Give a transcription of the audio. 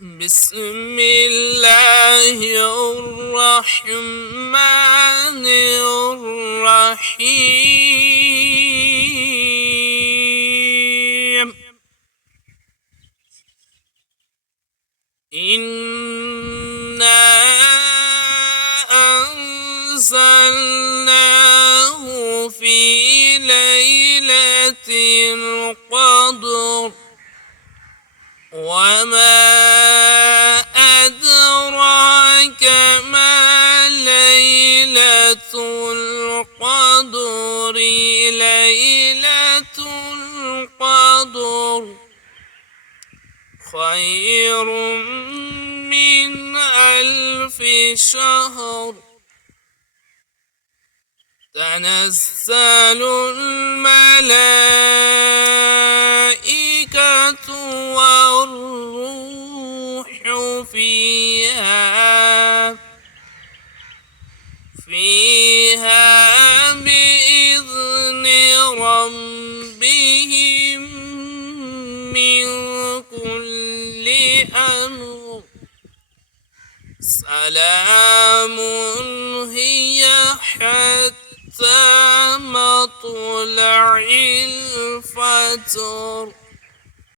بسم الله الرحمن الرحيم إنا أنزلناه في ليلة القدر وما أدراك ما ليلة القدر ليلة القدر خير من 1000 شهر تنزل الملائكة والروح فيها بإذن ربهم من كل أمر سلام هي حتى مطلع الفجر.